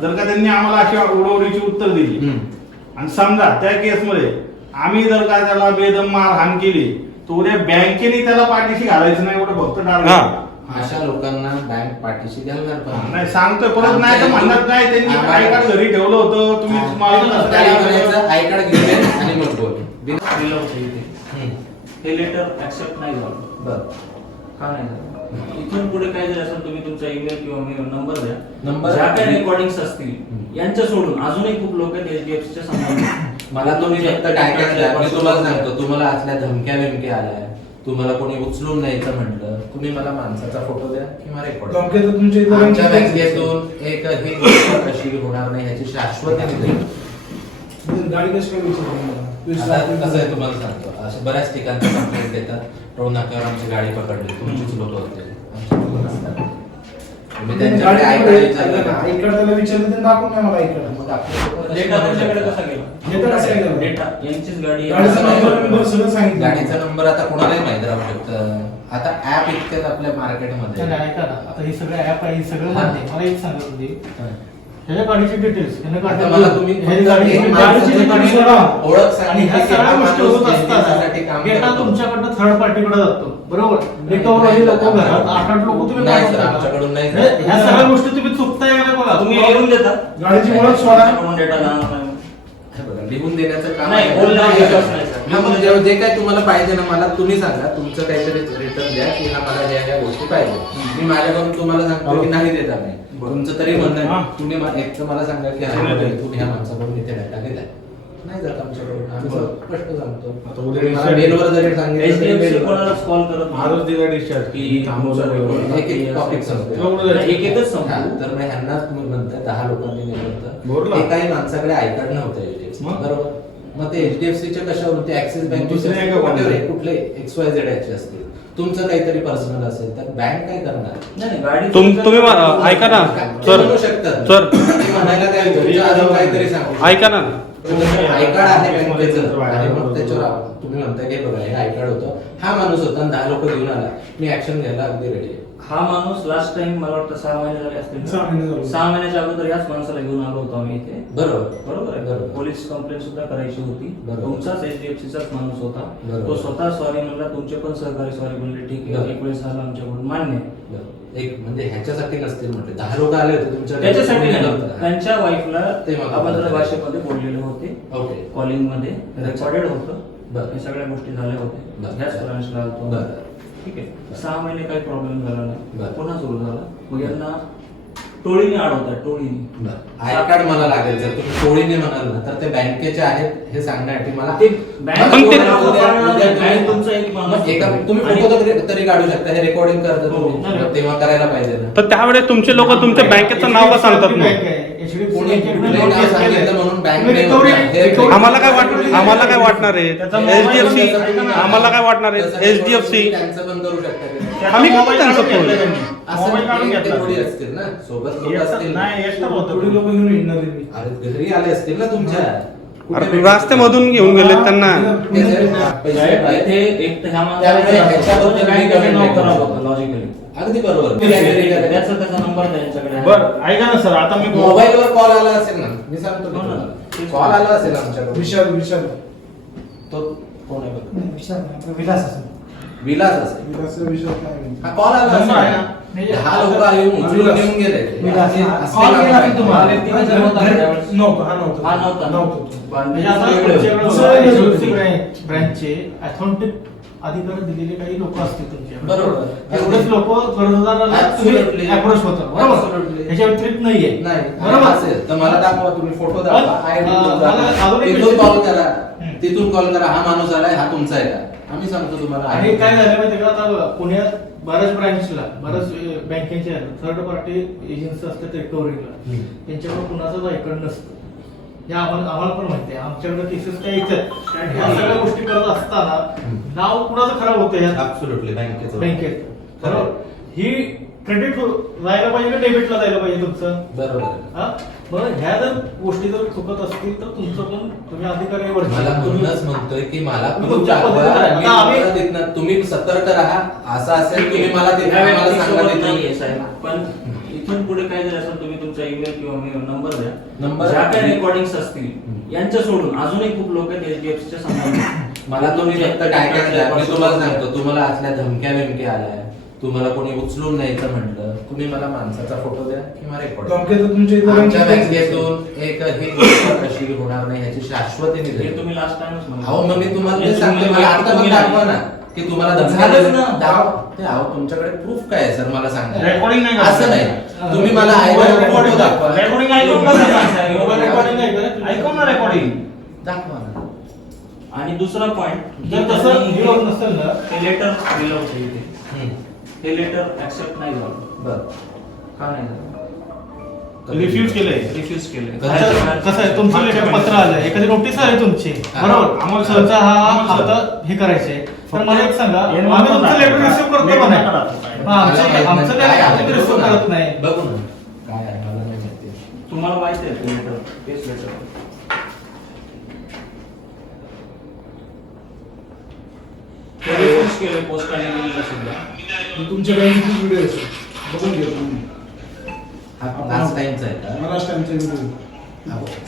जर का त्यांनी आम्हाला अशी उडवडीची उत्तर दिली आणि समजा त्या केसमध्ये आम्ही जर का त्याला बेदम मारहाण केली तर उद्या बँकेने त्याला पाठीशी घालायचं नाही, एवढं फक्त टाळलं. अशा लोकांना बँक पाठीशी घालणार पण नाही सांगतोय परत नाही तर म्हणत नाही त्यांनी आय कार्ड घरी ठेवलं होतं तुम्ही आय कार्ड घेऊन आणि मग बोल हे लेटर ऍक्सेप्ट नाही झालं. बरं का नाही झालं? इथून पुढे काय जर असेल तुम्ही तुमचा ईमेल किंवा नंबर द्या. नंबर ज्या काही रेकॉर्डिंग्स असतील यांच्या सोडून अजूनही खूप लोक आहेत एचडीएफसीच्या संबंधित. मला तुम्ही फक्त काय काय द्या. मी तुम्हाला सांगतो, तुम्हाला असल्या धमक्या बिमक्या आल्या, तुम्हाला कोणी उचलून न्यायचं म्हटलं, तुम्ही मला माणसाचा फोटो द्या किंवा रेकॉर्ड. आमच्या बँकेतून एक ही गोष्ट कशी होणार नाही ह्याची शाश्वती मी देईन. गाडी कशी काय आता कसं आहे तुम्हाला सांगतो, अशा बऱ्याच ठिकाणचे कंप्लेंट येतात, टोल नाक्यावर आमची गाडी पकडली, तुमचीच लोक होते. तुम्ही त्यांच्याकडे त्याला विचारलं तर दाखवून नाही मला ऐकलं. मग आपल्याला डेटा तुमच्याकडे कसा गेला? डेटा कसा गेला? डेटा यांचीच गाडी गाडीचा नंबर सगळं सांगितलं. गाडीचा नंबर आता कोणालाही माहिती राहू शकतं. आता ऍप इतकेच आपल्या मार्केटमध्ये. ऐका ना, आता हे सगळं ऍप आहे, हे सगळं मान्य. मला एक सांगा तुम्ही ह्याच्या गाडीचे डिटेल्स आता मला तुम्ही ओळख आणि ह्या सगळ्या गोष्टी होत असतात. डेटा तुमच्याकडनं थर्ड पार्टीकडे जातो, बरोबर? रिकव्हरी लोक घरात 8-8 लोक तुम्ही आमच्याकडून नाही. ह्या सगळ्या गोष्टी तुम्ही चुकताय का? बघा तुम्ही लिहून देता गाडीची ओळख सोडा. डेटा जाणार नाही. लिहून देण्याचं काम नाही, बोलणं विश्वास नाही, सर. हा, मग जे काय तुम्हाला पाहिजे ना, मला तुम्ही सांगा, तुमचं काहीतरी रिटर्न द्या की हा मला ह्या गोष्टी पाहिजे. मी माझ्याकडून तुम्हाला सांगतो की नाही देता नाही. तुमचं तरी म्हणणं आहे, तुम्ही एक तर मला सांगा की तुम्ही ह्या माणसाकडून इथे डाटा घेताय. नाही जात आमच्याकडून, आम्ही स्पष्ट सांगतो. आता उद्या मला मेलवर जरी सांगितलं एचडीएफसी कोणालाच कॉल करत नाही. आजच दिला डिस्चार्ज की एक टॉपिक संपतो. एक एकच संपतो. तर मग ह्यांना तुम्ही म्हणताय 10 लोकांनी बोलला. नेलं, एकाही माणसाकडे आय कार्ड नव्हतं एचडीएफसी, बरोबर? मग ते एचडीएफसीच्या कशावर होते? ऍक्सिस बँकेचे कुठले XYZ चे असतील, तुमचं काहीतरी पर्सनल असेल तर बँक काय करणार? नाही गाडी तुम्ही ऐका ना सर, सर म्हणायला काय तुमचं अजून काहीतरी सांगू ऐका ना, आय कार्ड आहे बँकेचं आणि मग त्याच्यावर तुम्ही म्हणता की बघा हे आय कार्ड होतं, हा माणूस होता आणि 10 लोक घेऊन आला, मी ऍक्शन घ्यायला अगदी रेडी आहे. हा माणूस लास्ट टाइम मला वाटतं 6 महिने झाले असतील. 6 महिने झाले. 6 महिन्याच्या अगोदर याच माणसाला घेऊन आलो होतो आम्ही इथे. बरोबर आहे. बरोबर. पोलीस कंप्लेंट सुद्धा करायची होती. बरोबर. तुमचाच एचडीएफसीचाच माणूस होता. बरोबर. तो स्वतः सॉरी म्हणला, तुमचे पण सहकारी सॉरी म्हणले, ठीक आहे, बरोबर. एक वेळेस झालं आमच्याकडून, मान्य आहे. एक म्हणजे ह्याच्यासाठी नसतील म्हटले, 10 लोक आले होते तुमच्या त्याच्यासाठी नाही, त्यांच्या वाईफला ते मला अभद्र भाषेमध्ये बोललेले होते. ओके. कॉलिंग मध्ये रेकॉर्डेड होतं. बरं. हे सगळ्या गोष्टी झाल्या होत्या. बरं. ह्याच ब्रांचला होतो. बरं. ठीक आहे. 6 महिने काही प्रॉब्लेम झाला नाही. बरं. पुन्हा सुरू झाला. मग यांना टोळीने अडवतात, टोळीने. आय कार्ड मला लागेल, जर तुम्ही टोळीने म्हणाल ना तर ते बँकेचे आहेत हे सांगण्यासाठी मला ते बँक बँक तुमचा एक माणूस एका तुम्ही फोटो तरी काढू शकता, हे रेकॉर्डिंग करता तुम्ही, तेव्हा करायला पाहिजे ना. तर त्यावेळेस तुमचे लोक तुमच्या बँकेचं नाव का सांगतात मग? म्हणून बँक आम्हाला काय वाटणार आहे? एचडीएफसी आम्हाला काय वाटणार आहे? एचडीएफसी त्यांचं पण करू शकता. आम्ही का त्यांचं फोन? थोडी असतील ना सोबत लोक असतील. नाही एक्स्ट्रा होतं. थोडी लोक घेऊन येणार आहे मी. अरे घरी आले असतील ना तुमच्या. अरे रस्त्यामधून घेऊन गेले त्यांना. इथे एक तर ह्या लॉजिकली अगदी बरोबर. त्याचा त्याचा नंबर त्यांच्याकडे. बरं ऐका ना सर, आता मी मोबाईलवर कॉल आला असेल ना, मी सांगतो कॉल आला असेल आमच्याकडे. विशाल तो कोण आहे बघा? विलास असेल. विलास असेल. विशाल नाही. हा कॉल आला नंबर आहे असेल. ना? 10 लोक येऊन उचलून घेऊन गेले. विलास. कॉल केला की तुम्हाला? नव्हतं. हा नव्हता. ब्रँचचे अथॉरिटी अधिकार दिलेले काही लोक असतील तुमच्या, बरोबर. एवढेच लोक कर्जदाराला Absolutely. अप्रोच होतात, बरोबर? Absolutely. याच्या व्यतिरिक्त नाहीये, नाही बरोबर? असेल तर मला दाखवा, तुम्ही फोटो दाखवा, अजून एक तिथून विषय- कॉल करा, तिथून कॉल करा, हा माणूस आलाय, हा तुमचा आहे का, आम्ही सांगतो तुम्हाला. आणि काय झालं माहिती का, आता पुण्यात बऱ्याच ब्रँचला बऱ्याच बँकेचे थर्ड पार्टी एजन्सी असतात रिकव्हरीला, त्यांच्याकडे कुणाचंच ऐकड नसतं. हे आम्हाला पण माहिती आहे. आमच्याकडे केसेस काय येतात आणि ह्या सगळ्या गोष्टी करत असताना नाव कुणाचं खराब होतं ह्या ऍब्सोल्युटली बँकेचं. बँकेत, बरोबर? ही क्रेडिट जायला पाहिजे का डेबिटला जायला पाहिजे तुमचं? बरोबर आहे. हा? मग ह्या जर गोष्टी जर चुकत असतील तर तुमचं पण तुम्ही अधिकारी वरती- मला म्हणूनच म्हणतोय की मला तुम्ही proof तुमच्या दाखवा. पद्धतीने- मी आता आम्ही- तुम्हाला तिथनं- तुम्ही सतर्क राहा. असं असेल तुम्ही मला तिथं ह्या आम्हाला व्यक्ती सांगा सोबत तिथून. नाहीये साहेब, पण इथून पुढे काय जर असेल तुम्ही तुमचा ईमेल किंवा नंबर द्या. नंबर- ज्या काही रेकॉर्डिंग्स असतील यांच्या सोडून अजूनही खूप लोक आहेत HDFC च्या संबंधित. मला तुम्ही फक्त काय काय द्या. मी तुम्हाला सांगतो, तुम्हाला असल्या धमक्या बिमक्या आल्या, तुम्हाला कोणी उचलून न्यायचं म्हटलं, तुम्ही मला माणसाचा फोटो द्या किंवा रेकॉर्ड धमक्या तर तुमच्या इथं आमच्या बँकेत बँकेतून एक ही गोष्ट कशी होणार नाही ह्याची शाश्वती मी हे देतो. तुम्ही लास्ट टाइमच अहो मग मी तुम्हाला ते सांगते, मला आता पण दाखवा ना की तुम्हाला धमक्या झालंच दिल्या. ना. ते अहो तुमच्याकडे प्रूफ काय आहे सर मला सांगा. Recording नाही का? असं नाही, तुम्ही मला फोटो दाखवा. रेकॉर्डिंग ऐकून का नाही? मोबाईल रेकॉर्डिंग नाही करत? ऐकून ना रेकॉर्डिंग. दाखवा ना. आणि दुसरा पॉइंट जर तसं हे होत नसेल ना, हे लेटर दिलं होतं इथे, हम्म. हे लेटर ऍक्सेप्ट नाही झालं. बरं. का नाही झालं? रिफ्यूज केलंय. रिफ्यूज केले. आता कसं आहे तुमचं लेटर पत्र आलं, एखादी नोटीस आली तुमची, हा. बरोबर? आम्हाला तुमचा हा आम्हाला आता हे करायचंय, तर मला एक सांगा, हे आम्ही तुमचं नंबर लेटर दाखवा. रिसिव्ह करतो लेटर का नाही? दाखवा. मग आमचं काय आहे? काय रिसिव्ह बघू ना. करत नाही. बघू ना काय आहे मला नाही माहिती. तुम्हाला माहिती आहे ते लेटर, तेच लेटर. रिफ्यूज केले पोस्टाने दिलेलं सुद्धा. तुमच्या बँकेची व्हिडिओ असेल बघून घ्या तुम्ही. हा लास्ट टाइमचा आहे का? महाराष्ट्र टाइमचा व्हिडिओ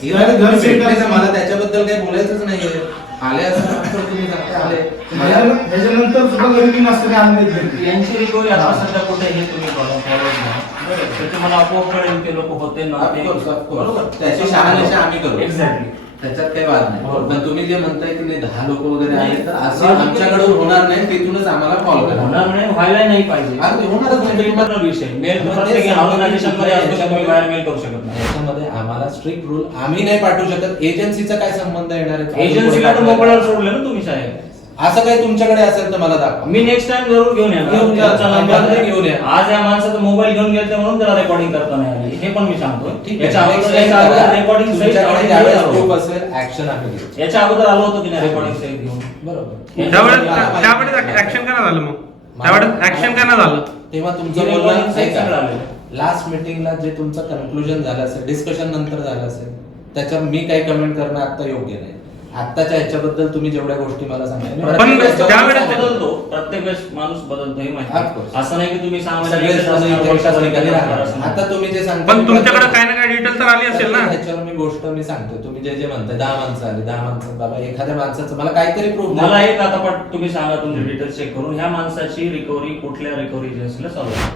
हे घर तुम्ही सेट भेटले तर करा. मला त्याच्याबद्दल काही बोलायचंच नाहीये. आले असं वाटतं तुम्ही सांगता आले. मला ह्याच्यानंतर सुद्धा गरिबी नसताना आले नाही. यांची रिकव्हरी आता सध्या कुठे हे तुम्ही फॉलो नाही. तर तुम्हाला आपोआप कळेल ते लोक होते नव्हते. Of course, of course. त्याची शहानिशा आम्ही करू. एक्झॅक्टली. त्याच्यात काही वाद नाही. बरोबर. पण तुम्ही जे म्हणताय की नाही 10 लोक वगैरे आले तर असं आमच्याकडून होणार नाही. तिथूनच आम्हाला कॉल करा. होणार नाही, व्हायला नाही पाहिजे. अरे ते होणारच नाही. म्हणजे internal विषय. मेल मग प्रत्येक तेच ऑर्गनायझेशन मध्ये असतो की तुम्ही बाहेर मेल करू शकत नाही. याच्यामध्ये आम्हाला स्ट्रिक्ट रूल आम्ही नाही पाठवू शकत. एजन्सीचा काय संबंध येणार आहे? एजन्सीला तर मोबाईलवर सोडले ना तुम्ही साहेब. असं काही तुमच्याकडे असेल तर मला दाखवा. मी नेक्स्ट टाइम जरूर घेऊन येणार. घेऊन या. त्याचा number आम्हाला घेऊन या. आज या माणसाचा मोबाईल घेऊन गेले म्हणून त्याला रेकॉर्डिंग करता नाही आली. हे पण मी सांगतो. ठीक आहे. याच्या Next अगोदर time याच्या अगोदर करा. रेकॉर्डिंग तुमच्याकडे ज्यावेळेस proof असेल ऍक्शन आम्ही घेऊ. याच्या अगोदर आलो होतो की नाही रेकॉर्डिंग सहित घेऊन. बरोबर. त्यावेळेस ऍक्शन काय झालं मग? त्यावेळेस ऍक्शन काय झालं? तेव्हा तुमचं हे बोलणं recording सहित सगळं आलेलं. लास्ट मीटिंगला जे तुमचं कन्क्लुजन झालं असेल, डिस्कशन नंतर झालं असेल, त्याच्यावर मी काही कमेंट करणं आता योग्य नाही. आत्ताच्या ह्याच्याबद्दल तुम्ही जेवढ्या गोष्टी मला सांगितल्या पण प्रत्येक वेळेस त्यावेळेस जेव्हा बदलतो. प्रत्येक वेळेस माणूस बदलतो हे Of माहिती. course. असं नाही की तुम्ही सगळेच जण एकाच ठिकाणी राहणार. आता तुम्ही जे सांगता पण तुमच्याकडे काही ना काही डिटेल तर आली असेल ना? ह्याच्यावर मी गोष्ट मी सांगतो. तुम्ही जे जे म्हणताय 10 माणसं आली, 10 माणसं, बाबा एखाद्या माणसाचं मला काहीतरी प्रूफ मला एक आता पण तुम्ही सांगा तुमचे डिटेल्स चेक करून ह्या माणसाची रिकव्हरी कुठल्या रिकव्हरी एजन्सीला चालू आहे.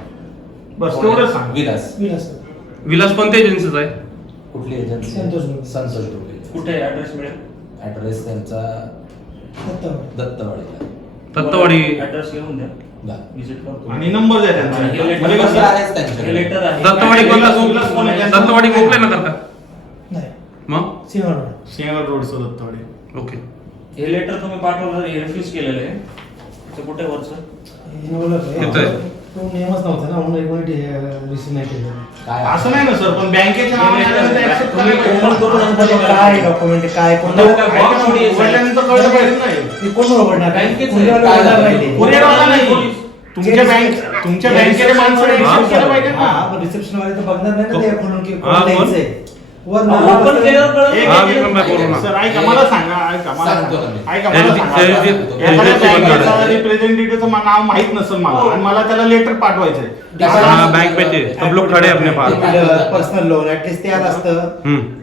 बस तेवढं सांग. विलास. विलास कोणत्या एजन्सीचा आहे? कुठली एजन्सी? संतोष डोळे. संतोष डोळे. कुठे ऍड्रेस मिळेल? ऍड्रेस त्यांचा दत्तवाडीला. दत्तवाडी. ऍड्रेस घेऊन द्या. बा. विजिट करतो. आणि नंबर द्या त्यांचा. आणि हे म्हणजे लेटर कसं आहेच त्यांच्याकडे. हे लेटर आहे. दत्तवाडी विलास- विलास कोण आहे? दत्तवाडी गोखले ना करता नाही मग? सिंहगड रोडचं दत्तवाडी. ओके. हे लेटर तुम्ही पाठवलं हे रिफ्यूज केलेलं आहे. ते कुठे वरचं? येतोय. तो नियमच नव्हता ना म्हणून कोणी रिसीव्ह नाही केलं. काय असं नाही ना सर, पण बँकेच्या नावाने आलं तर accept तुम्ही करायला ओपन करून नंतर म्हणजे काय डॉक्युमेंट काय कोणतं काय box थोडी आहे, साहेब. उघडल्यानंतर कळलं पाहिजे नाही. ते कोण उघडणार बँकेचं कुणीवाला काय उघडणार नाही झालं? ते. कुरिअरवाला नाही. तुमच्या बँकेच्या माणसाने accept केलं पाहिजे ना. हा, पण रिसेप्शन वाले तर बघणार नाही ना ते खोलून की हा, कोण बोल. द्यायचंय. वर ओपन नाव केल्यावर कळलं एक- हा, एक- मी पण एक- बोलू ना. सर ऐका मला सांगा, ऐका मला सांगतो सांगा. ना मी. ऐका मला सांगा. एखाद्या बँकेचा रिप्रेझेंटेटिव्हचं नाव माहित नसेल मला आणि मला त्याला लेटर पाठवायचंय. हाँ, बैंक में थे सब लोग खड़े अपने पास। पर्सनल लोन ऍटलीस्ट ते आलं असतं.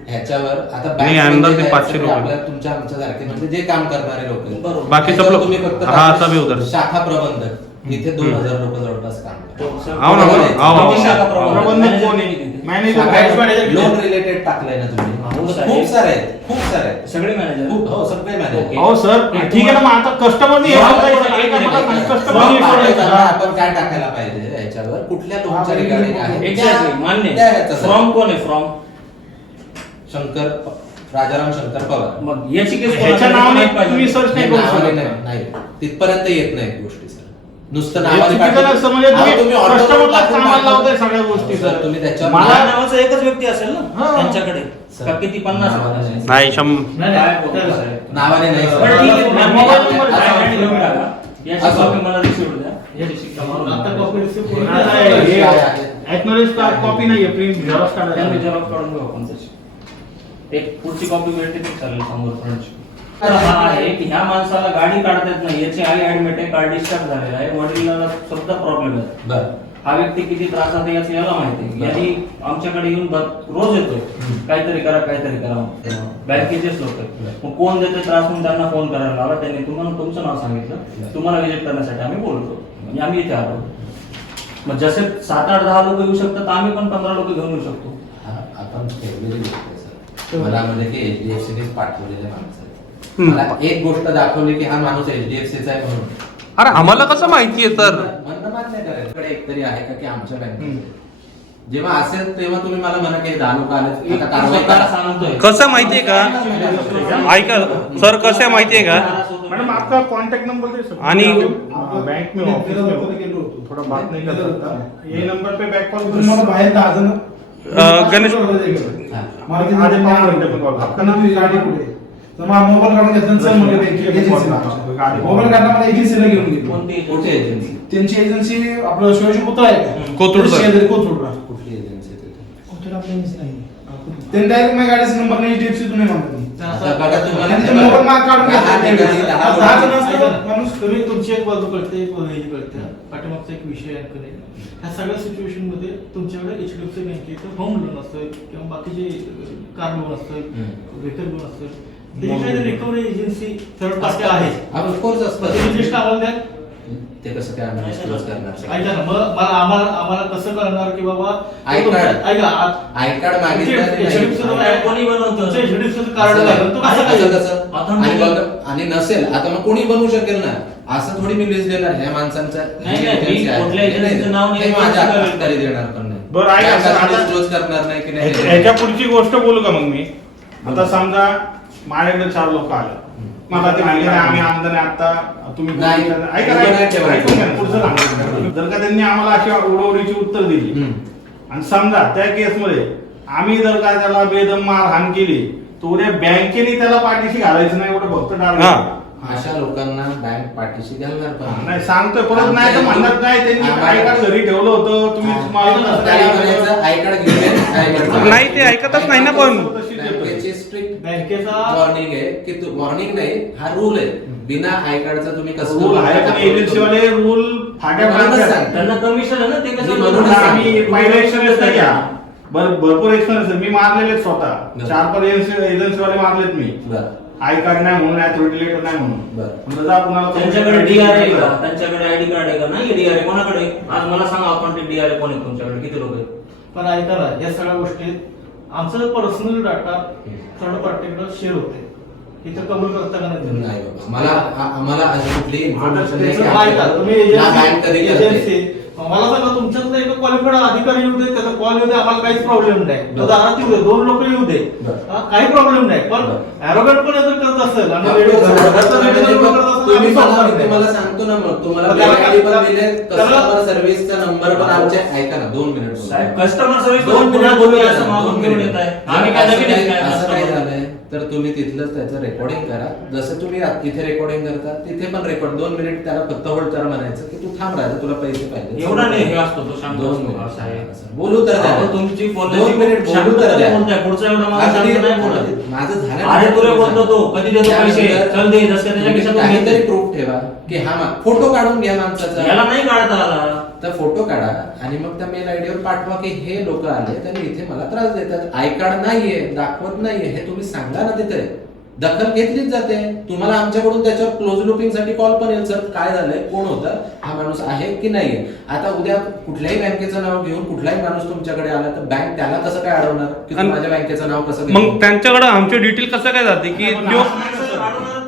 ह्याच्यावर आता नाही, bank अंदाज मध्ये ते 500 जायचं लोक. आपल्या तुमच्या आमच्या सारखे म्हणजे जे काम करणारे लोक आहेत. बरोबर. बाकी सब लोग तुम्ही फक्त हाँ सब है उधर। शाखा प्रबंधक इथे 2000 लोक जवळपास काम करतात. आओ ना, आओ, आओ। प्रबंधक कोण आहे? मॅनेजर लोन रिलेटेड टाकलंय ना तुम्ही हो, साहेब. खूप सारे आहेत, खूप सारे आहेत. सगळे मॅनेजर खूप हो सगळे मॅनेजर हो सर ठीक आहे ना, मग आता कस्टमरनी हे सांगायचं. ऐका मला सांगा, कस्टमरनी हे सांगायचं. आपण काय टाकायला पाहिजे याच्यावर कुठल्या लोनच्या रिगार्डिंग आहे एक्झॅक्टली मान्य. त्या ह्याचं फ्रॉम कोण आहे? फ्रॉम शंकर राजाराम शंकर पवार. मग याची केस ह्याच्या नावाने तुम्ही सर्च नाही करू नावाने शकत. नाही नाही. तिथपर्यंत येत नाही गोष्टी सर. नुसतं हे नावाने चुकीचं पाठवलं. नसतं, म्हणजे अहो, तुम्ही ऑर्डर कस्टमरला टाकून कामाला टाकून- लावताय सगळ्या गोष्टी सर, सर. तुम्ही त्याच्यावर मला- नावाचा एकच व्यक्ती असेल ना हा. त्यांच्याकडे सर, का किती 50? नावाने नाही. नाही काय बोलतो साहेब? नावाने नाही सर. बरं, ठीक आहे. मोबाईल नंबर आता काय? आपण घेऊन टाका. याची असं. कॉपी मला रिसिव्ह द्या. याची शिक्का मारून आता कॉपी रिसिप्ट पूर्ण नाही, झाली आहे. हे acknowledge कॉपी नाहीये, प्रिंट झेरॉक्स त्यांनी काढायला. जेव्हा काढून घेऊ आपण तशी एक पुढची कॉपी भेटते ती चालेल समोर फ्रंटची. तर हा आहे की ह्या माणसाला गाडी काढता येत नाही, याची आई ऍडमिट आहे, कार डिस्चार्ज झालेला आहे, वडिलांना सुद्धा प्रॉब्लेम आहे. बरं. हा व्यक्ती किती त्रासात आहे याचं याला माहिती आहे. यांनी आमच्याकडे येऊन रोज येतोय काहीतरी करा बँकेचेच लोक आहेत. मग कोण देते त्रास म्हणून त्यांना फोन करायला लावला, त्यांनी तुम्हाला तुमचं नाव सांगितलं, तुम्हाला विजिट करण्यासाठी आम्ही बोलतो म्हणजे आम्ही इथे आलो. मग जसे 7-8-10 लोक येऊ शकतात, आम्ही पण 15 लोक घेऊन येऊ शकतो. हा, आपण ठेवलेली गोष्ट आहे सर. मला म्हणजे की एचडीएफसीनेच पाठवलेले माणसं आहेत. मला एक गोष्ट दाखवली की हा माणूस एचडीएफसीचा आहे म्हणून. अरे आम्हाला कसं माहितीये सर? म्हणणं मान्य करायचं. कडे एकतरी आहे का की आमच्या बँकेत जेव्हा असेल तेव्हा तुम्ही मला म्हणा की 10 लोक आले आता कारवाई स्वतःला करा. सांगतोय. कसं माहितीये का? ऐका सर, कसं आहे माहितीये का? मैडम आपका कॉन्टैक्ट नंबर दे सकते आणि- बैंक में ऑफिस में हो, थोड़ा बात नहीं कर सकता, यही नंबर पे बैक कॉल तुम्हाला बाहेर 10 जण गणेश आधे पाऊण घंटे में कॉल. आपका नाम गाडी पुढे तर मग मोबाईल काढून घेतला चल म्हणजे एजन्सीला मोबाईल काढला मला एजन्सीला घेऊन गेली. कोणती कुठे एजन्सी? त्यांची एजन्सी आपलं शिवाजी पुतळा आहे का कोथरूडचा. शेजारी कोथरूडला कुठली एजन्सी तिथे? कोथरूड आपली एजन्सी नाही त्यांनी डायरेक्ट माझ्या गाडीचा नंबर नाही एचडीएफसी तुम्ही म्हणता आता बघा तुम्हाला त्यांचे मोबाईल मार्क काढून दहा ठिकाणी घेतला. 10 दहा जण लोक- असतात माणूस तुम्ही तुमची एक बाजू कळते, एक बाजू ही कळते. पाठीमागचा एक विषय आहे कडे. ह्या सगळ्या सिच्युएशन मध्ये तुमच्याकडे एचडीएफसी बँकेचं होम लोन असतं किंवा बाकीचे कार लोन असतं, व्हेकल लोन असतं. त्याची काही रिकव्हरी एजन्सी थर्ड पार्टी आहे. ऑफकोर्स त्याची असतं. लिस्ट आम्हाला द्या. ते कसं काय आम्ही disclose करणार? ऐका ना, मग आम्हाला कसं कळणार की बाबा आय कार्ड. ऐका आय कार्ड मागितलं तुमचे नाही. HDFC चं काय कोणी बनवतं? तुमचे HDFC चं कार्ड असं झालं, तो नाही. कसं असं काय? कसं? आता आणि मी- बघ, आणि नसेल आता मग कोणी बनवू शकेल ना, असं थोडी मी लिस्ट देणार ह्या माणसांचा नाही, ही मी agency आहे. कुठल्या हे नाही agency चं नाव नाही हे घेऊ माझ्या शकत. हक्कात देणार पण नाही. बरं, ऐका त्या सर, हक्कात आता- disclose करणार नाही की नाही ह्याच्या पुढची गोष्ट बोलू का मग मी? आता समजा माझ्याकडे 4 लोक आले, मला ते म्हणले नाही, आम्ही आमदार आता तुम्ही नाही. ऐका उभं नाही, नाही ठेवायचं. ऐकून घ्या, पुढचं सांगतो. जर का त्यांनी आम्हाला अशी उडवडीची उत्तर दिली आणि समजा त्या केसमध्ये आम्ही जर का त्याला बेदम मारहाण केली, तर उद्या बँकेने त्याला पाठीशी घालायचं नाही, एवढं फक्त टाळलं. हा. अशा लोकांना बँक पाठीशी घालणार पण नाही सांगतोय, परत नाही तर म्हणत नाही त्यांनी आम्हाला- आय कार्ड घरी ठेवलं होतं, तुम्ही मला कसं काय म्हणायचं आय कार्ड घेऊन आय कार्ड नाही, ते ऐकतच नाही ना पण. बँकेची स्ट्रिक्ट बँकेचा वॉर्निंग आहे की तू वॉर्निंग नाही, हा रूल आहे. बिना आय कार्डचा तुम्ही कसं रूल आहे, पण एजन्सी वाले रूल फाट्या म्हणूनच फाडतात. सांगतो. त्यांना कमिशन आहे ना, ते कसं मी म्हणूनच बनवणार? आम्ही पहिला एक्सपिरियन्स नाही घ्या, भरपूर एक्सपिरियन्स मी मारलेले स्वतः बरं. 4-5 एजन्सी वाले मारलेत मी. बरं. आय कार्ड नाही म्हणून, अथॉरिटी लेटर नाही म्हणून. बरं. म्हणलं जा कुणाला त्यांच्याकडे डीआर आहे का? त्यांच्याकडे आयडी कार्ड आहे का? नाही डीआर आहे. कोणाकडे आहे? आज मला सांगा अकाउंट डीआर आहे कोण आहे तुमच्याकडे? किती लोक आहेत? पण ऐका ना, या सगळ्या गोष्टीत आमचं पर्सनल डाटा थर्ड पार्टीकडे शेअर होते. इथं कबूल करता का नाही? नाही बाबा. आम्हाला अशी कुठली इन्फॉर्मेशन नाही त्याचं की ऐका, तुम्ही ना बँक कधी करते. एजन्सी मला सांगा, तुमच्यातलं एक क्वालिफाईड अधिकारी येऊ दे, त्याचा कॉल येऊ दे, आम्हाला काहीच प्रॉब्लेम नाही. तो बरं. दारात येऊ दे, 2 लोक येऊ दे, बरं. काही प्रॉब्लेम नाही. पण बरं. ऍरोगंट पण जर करत असेल आणि तुम्ही घराचं ready करत असेल, तुम्ही आम्ही मला सोडणार मी नाही. तुम्हाला सांगतो ना, मग तुम्हाला मग त्याला mail ID पण काय- दिले, त्याला- कस्टमर सर्व्हिसचा नंबर पण आमच्या ऐका ना 2 मिनिट साहेब कस्टमर सर्व्हिस 2 पुन्हा मिनिट तुम्ही बोलू असं द्या, मागून 2 घेऊन मिनिट. येत आहे. आम्ही काय असं नवीन आहे काय- काय असं काय customer? झालंय तर तुम्ही तिथलंच त्याचं रेकॉर्डिंग करा. जसं तुम्ही इथे रेकॉर्डिंग करता तिथे पण रेकॉर्ड 2 मिनिट त्याला फक्त होल्ड करा म्हणायचं की तू थांब राहायचं, तुला पैसे पाहिजे. एवढा नाही हे असतो तो शांत 2 असतो मिनिट असा आहे. बोलू तर द्या. अहो, तुमची 2 बोलण्याची मिनिट बोलू शांतता तर द्या. बोलताय. पुढचा एवढा मला शांत नाही बोलत. माझं झालं अरे तुला बोलतो तो कधी देतो पैसे? चल दे, जसं त्याच्या तुम्ही खिशातून काहीतरी घेते. प्रूफ ठेवा की हा फोटो काढून घ्या माणसाचा. याला नाही काढता आला. तर फोटो काढा आणि मग त्या मेल आयडीवर पाठवा की हे लोक आले त्यांनी इथे मला त्रास देतात, आय कार्ड नाहीये, दाखवत नाहीये, हे तुम्ही सांगा ना. तिथे दखल घेतलीच जाते. तुम्हाला आमच्याकडून त्याच्यावर क्लोज लुपिंग साठी कॉल पण येईल, सर काय झालंय, कोण होता, हा माणूस आहे की नाहीये. आता उद्या कुठल्याही बँकेचं नाव घेऊन कुठलाही माणूस तुमच्याकडे आला तर बँक त्याला कसं काय अडवणार की तू आणि माझ्या बँकेचं नाव कसं मग घेतलं? त्यांच्याकडे आमचे डिटेल कसं काय जाते की पण तो असं नाही, सर.